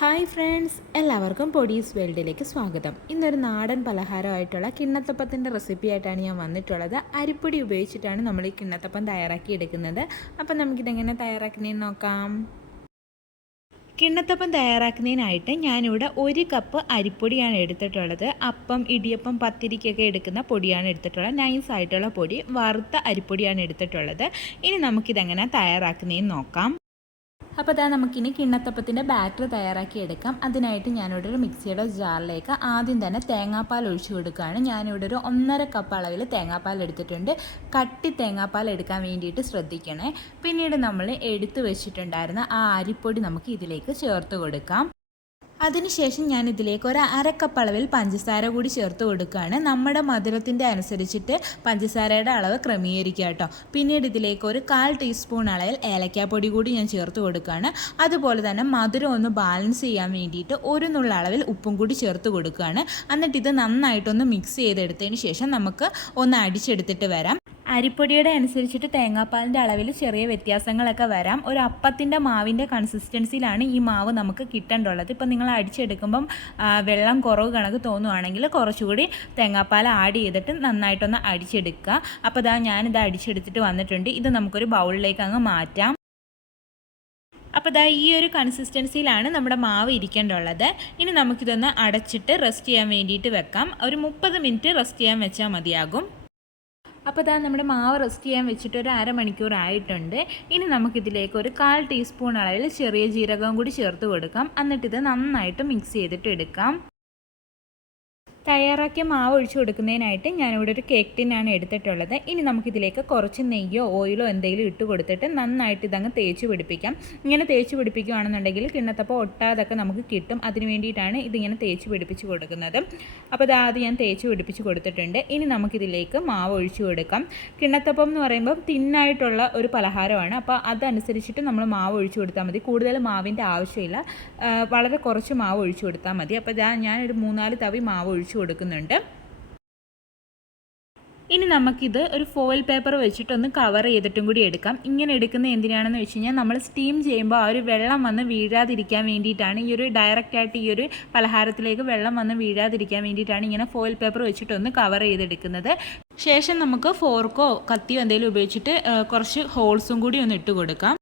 Hi friends, എല്ലാവർക്കും പൊടീസ് വേൾഡിലേക്ക് സ്വാഗതം. ഇന്നൊരു നാടൻ പലഹാരമായിട്ടുള്ള കിണ്ണത്തപ്പത്തിൻ്റെ റെസിപ്പി ആയിട്ടാണ് ഞാൻ വന്നിട്ടുള്ളത്. അരിപ്പൊടി ഉപയോഗിച്ചിട്ടാണ് നമ്മൾ ഈ കിണ്ണത്തപ്പം തയ്യാറാക്കി എടുക്കുന്നത്. അപ്പം നമുക്കിതെങ്ങനെ തയ്യാറാക്കുന്നതെന്ന് നോക്കാം. കിണ്ണത്തപ്പം തയ്യാറാക്കുന്നതിനായിട്ട് ഞാനിവിടെ 1 കപ്പ് അരിപ്പൊടിയാണ് എടുത്തിട്ടുള്ളത്. അപ്പം, ഇടിയപ്പം, പത്തിരിക്കൊക്കെ എടുക്കുന്ന പൊടിയാണ് എടുത്തിട്ടുള്ളത്. നൈസായിട്ടുള്ള പൊടി, വറുത്ത അരിപ്പൊടിയാണ് എടുത്തിട്ടുള്ളത്. ഇനി നമുക്കിതെങ്ങനെ തയ്യാറാക്കുന്നതെന്ന് നോക്കാം. അപ്പോൾ അതാ നമുക്കിനി കിണ്ണത്തപ്പത്തിൻ്റെ ബാറ്റർ തയ്യാറാക്കി എടുക്കാം. അതിനായിട്ട് ഞാനിവിടെ ഒരു മിക്സിയുടെ ജാറിലേക്ക് ആദ്യം തന്നെ തേങ്ങാപ്പാൽ ഒഴിച്ചു കൊടുക്കുകയാണ്. ഞാനിവിടെ ഒരു 1.5 കപ്പ് അളവിൽ തേങ്ങാപ്പാൽ എടുത്തിട്ടുണ്ട്. കട്ടി തേങ്ങാപ്പാൽ എടുക്കാൻ വേണ്ടിയിട്ട് ശ്രദ്ധിക്കണേ. പിന്നീട് നമ്മൾ എടുത്തു വെച്ചിട്ടുണ്ടായിരുന്ന ആ അരിപ്പൊടി നമുക്ക് ഇതിലേക്ക് ചേർത്ത് കൊടുക്കാം. അതിനുശേഷം ഞാൻ ഇതിലേക്ക് ഒരു 1/2 കപ്പ് അളവിൽ പഞ്ചസാര കൂടി ചേർത്ത് കൊടുക്കുകയാണ്. നമ്മുടെ മധുരത്തിൻ്റെ അനുസരിച്ചിട്ട് പഞ്ചസാരയുടെ അളവ് ക്രമീകരിക്കുക കേട്ടോ. പിന്നീട് ഇതിലേക്ക് ഒരു 1/4 ടീസ്പൂൺ അളവിൽ ഏലക്കാപ്പൊടി കൂടി ഞാൻ ചേർത്ത് കൊടുക്കുകയാണ്. അതുപോലെ തന്നെ മധുരം ഒന്ന് ബാലൻസ് ചെയ്യാൻ വേണ്ടിയിട്ട് ഒരു നുള്ള അളവിൽ ഉപ്പും കൂടി ചേർത്ത് കൊടുക്കുകയാണ്. എന്നിട്ട് ഇത് നന്നായിട്ടൊന്ന് മിക്സ് ചെയ്തെടുത്തതിന് ശേഷം നമുക്ക് ഒന്ന് അടിച്ചെടുത്തിട്ട് വരാം. അരിപ്പൊടിയുടെ അനുസരിച്ചിട്ട് തേങ്ങാപ്പാലിൻ്റെ അളവിൽ ചെറിയ വ്യത്യാസങ്ങളൊക്കെ വരാം. ഒരു അപ്പത്തിൻ്റെ മാവിൻ്റെ കൺസിസ്റ്റൻസിയിലാണ് ഈ മാവ് നമുക്ക് കിട്ടേണ്ടുള്ളത്. ഇപ്പം നിങ്ങൾ അടിച്ചെടുക്കുമ്പം വെള്ളം കുറവ് കണക്ക് തോന്നുവാണെങ്കിൽ കുറച്ചുകൂടി തേങ്ങാപ്പാൽ ആഡ് ചെയ്തിട്ട് നന്നായിട്ടൊന്ന് അടിച്ചെടുക്കുക. അപ്പോൾ ഞാനിത് അടിച്ചെടുത്തിട്ട് വന്നിട്ടുണ്ട്. ഇത് നമുക്കൊരു ബൗളിലേക്ക് അങ്ങ് മാറ്റാം. അപ്പോൾ ഈ ഒരു കൺസിസ്റ്റൻസിയിലാണ് നമ്മുടെ മാവ് ഇരിക്കേണ്ടുള്ളത്. ഇനി നമുക്കിതൊന്ന് അടച്ചിട്ട് റെസ്റ്റ് ചെയ്യാൻ വേണ്ടിയിട്ട് വെക്കാം. ഒരു 30 മിനിറ്റ് റെസ്റ്റ് ചെയ്യാൻ വെച്ചാൽ മതിയാകും. അപ്പോൾ നമ്മുടെ മാവ് റെസ്റ്റ് ചെയ്യാൻ വെച്ചിട്ട് ഒരു അരമണിക്കൂർ ആയിട്ടുണ്ട്. ഇനി നമുക്കിതിലേക്ക് ഒരു 1/4 ടീസ്പൂൺ അളവിൽ ചെറിയ ജീരകം കൂടി ചേർത്ത് കൊടുക്കാം. എന്നിട്ടിത് നന്നായിട്ട് മിക്സ് ചെയ്തിട്ട് എടുക്കാം. തയ്യാറാക്കിയ മാവ് ഒഴിച്ചു കൊടുക്കുന്നതിനായിട്ട് ഞാനിവിടെ ഒരു കേക്ക് ടിന്നാണ് എടുത്തിട്ടുള്ളത്. ഇനി നമുക്കിതിലേക്ക് കുറച്ച് നെയ്യോ ഓയിലോ എന്തെങ്കിലും ഇട്ട് കൊടുത്തിട്ട് നന്നായിട്ട് ഇതങ്ങ് തേച്ച് പിടിപ്പിക്കാം. ഇങ്ങനെ തേച്ച് പിടിപ്പിക്കുകയാണെന്നുണ്ടെങ്കിൽ കിണ്ണത്തപ്പം ഒട്ടാതൊക്കെ നമുക്ക് കിട്ടും. അതിന് വേണ്ടിയിട്ടാണ് ഇതിങ്ങനെ തേച്ച് പിടിപ്പിച്ച് കൊടുക്കുന്നത്. അപ്പോൾ ആദ്യം ഞാൻ തേച്ച് പിടിപ്പിച്ച് കൊടുത്തിട്ടുണ്ട്. ഇനി നമുക്കിതിലേക്ക് മാവ് ഒഴിച്ചു കൊടുക്കാം. കിണ്ണത്തപ്പം എന്ന് പറയുമ്പോൾ തിന്നായിട്ടുള്ള ഒരു പലഹാരമാണ്. അപ്പോൾ അതനുസരിച്ചിട്ട് നമ്മൾ മാവ് ഒഴിച്ചു കൊടുത്താൽ മതി. കൂടുതൽ മാവിൻ്റെ ആവശ്യമില്ല, വളരെ കുറച്ച് മാവ് ഒഴിച്ചു കൊടുത്താൽ മതി. അപ്പോൾ ഞാനൊരു 3-4 തവി മാവ് ഒഴിച്ചു കൊടുക്കുന്നുണ്ട്. ഇനി നമുക്കിത് ഒരു ഫോയിൽ പേപ്പർ വെച്ചിട്ടൊന്ന് കവർ ചെയ്തിട്ടും കൂടി എടുക്കാം. ഇങ്ങനെ എടുക്കുന്നത് എന്തിനാണെന്ന് വെച്ച് കഴിഞ്ഞാൽ നമ്മൾ സ്റ്റീം ചെയ്യുമ്പോൾ ആ ഒരു വെള്ളം വന്ന് വീഴാതിരിക്കാൻ വേണ്ടിയിട്ടാണ്. ഈ ഒരു ഡയറക്റ്റായിട്ട് ഈ ഒരു പലഹാരത്തിലേക്ക് വെള്ളം വന്ന് വീഴാതിരിക്കാൻ വേണ്ടിയിട്ടാണ് ഇങ്ങനെ ഫോയിൽ പേപ്പർ വെച്ചിട്ടൊന്ന് കവർ ചെയ്തെടുക്കുന്നത്. ശേഷം നമുക്ക് ഫോർക്കോ കത്തിയോ എന്തെങ്കിലും ഉപയോഗിച്ചിട്ട് കുറച്ച് ഹോൾസും കൂടി ഒന്ന് ഇട്ട് കൊടുക്കാം.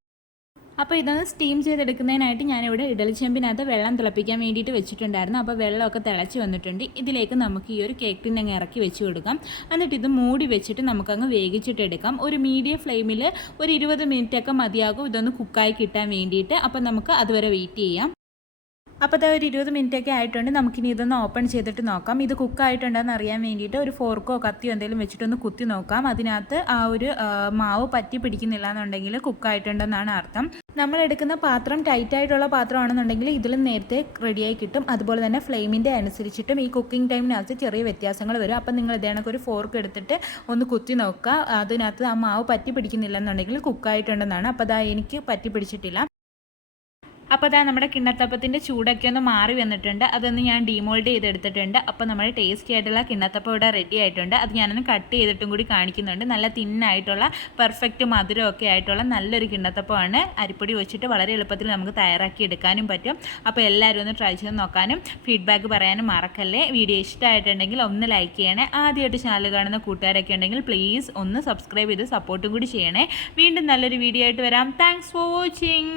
അപ്പോൾ ഇതൊന്ന് സ്റ്റീം ചെയ്തെടുക്കുന്നതിനായിട്ട് ഞാനിവിടെ ഇഡലിച്ചെമ്പിനകത്ത് വെള്ളം തിളപ്പിക്കാൻ വേണ്ടിയിട്ട് വെച്ചിട്ടുണ്ടായിരുന്നു. അപ്പോൾ വെള്ളമൊക്കെ തിളച്ച് വന്നിട്ടുണ്ട്. ഇതിലേക്ക് നമുക്ക് ഈ ഒരു കേക്ക് ടിൻ അങ്ങ് ഇറക്കി വെച്ച് കൊടുക്കാം. എന്നിട്ട് ഇത് മൂടി വെച്ചിട്ട് നമുക്കങ്ങ് വേവിച്ചിട്ടെടുക്കാം. ഒരു മീഡിയം ഫ്ലെയിമിൽ ഒരു 20 മിനിറ്റൊക്കെ മതിയാകും ഇതൊന്ന് കുക്കായി കിട്ടാൻ വേണ്ടിയിട്ട്. അപ്പോൾ നമുക്ക് അതുവരെ വെയിറ്റ് ചെയ്യാം. അപ്പോൾ ഒരു 20 മിനിറ്റൊക്കെ ആയിട്ടുണ്ട്. നമുക്കിനി ഇതൊന്ന് ഓപ്പൺ ചെയ്തിട്ട് നോക്കാം. ഇത് കുക്കായിട്ടുണ്ടെന്ന് അറിയാൻ വേണ്ടിയിട്ട് ഒരു ഫോർക്കോ കത്തിയോ എന്തെങ്കിലും വെച്ചിട്ടൊന്ന് കുത്തി നോക്കാം. അതിനകത്ത് ആ ഒരു മാവ് പറ്റി പിടിക്കുന്നില്ല എന്നുണ്ടെങ്കിൽ കുക്കായിട്ടുണ്ടെന്നാണ് അർത്ഥം. നമ്മൾ എടുക്കുന്ന പാത്രം ടൈറ്റായിട്ടുള്ള പാത്രമാണെന്നുണ്ടെങ്കിൽ ഇതിലും നേരത്തെ റെഡിയായി കിട്ടും. അതുപോലെ തന്നെ ഫ്ലെയിമിൻ്റെ അനുസരിച്ചിട്ടും ഈ കുക്കിംഗ് ടൈമിനകത്ത് ചെറിയ വ്യത്യാസങ്ങൾ വരും. അപ്പം നിങ്ങൾ ഇതേണക്ക് ഒരു ഫോർക്ക് എടുത്തിട്ട് ഒന്ന് കുത്തി നോക്കുക. അതിനകത്ത് ആ മാവ് പറ്റി പിടിക്കുന്നില്ല എന്നുണ്ടെങ്കിൽ കുക്കായിട്ടുണ്ടെന്നാണ്. അപ്പോൾ എനിക്ക് പറ്റി പിടിച്ചിട്ടില്ല. അപ്പോൾ നമ്മുടെ കിണ്ണത്തപ്പത്തിൻ്റെ ചൂടൊക്കെ ഒന്ന് മാറി വന്നിട്ടുണ്ട്. അതൊന്ന് ഞാൻ ഡീമോൾഡ് ചെയ്തെടുത്തിട്ടുണ്ട്. അപ്പോൾ നമ്മുടെ ടേസ്റ്റി ആയിട്ടുള്ള കിണ്ണത്തപ്പം ഇവിടെ റെഡി ആയിട്ടുണ്ട്. അത് ഞാനൊന്ന് കട്ട് ചെയ്തിട്ടും കൂടി കാണിക്കുന്നുണ്ട്. നല്ല തിന്നായിട്ടുള്ള പെർഫെക്റ്റ് മധുരമൊക്കെ ആയിട്ടുള്ള നല്ലൊരു കിണ്ണത്തപ്പമാണ്. അരിപ്പൊടി വെച്ചിട്ട് വളരെ എളുപ്പത്തിൽ നമുക്ക് തയ്യാറാക്കി എടുക്കാനും പറ്റും. അപ്പോൾ എല്ലാവരും ഒന്ന് ട്രൈ ചെയ്ത് നോക്കാനും ഫീഡ്ബാക്ക് പറയാനും മറക്കല്ലേ. വീഡിയോ ഇഷ്ടമായിട്ടുണ്ടെങ്കിൽ ഒന്ന് ലൈക്ക് ചെയ്യണേ. ആദ്യമായിട്ട് ചാനൽ കാണുന്ന കൂട്ടുകാരൊക്കെ ഉണ്ടെങ്കിൽ പ്ലീസ് ഒന്ന് സബ്സ്ക്രൈബ് ചെയ്ത് സപ്പോർട്ടും കൂടി ചെയ്യണേ. വീണ്ടും നല്ലൊരു വീഡിയോ ആയിട്ട് വരാം. Thanks for watching.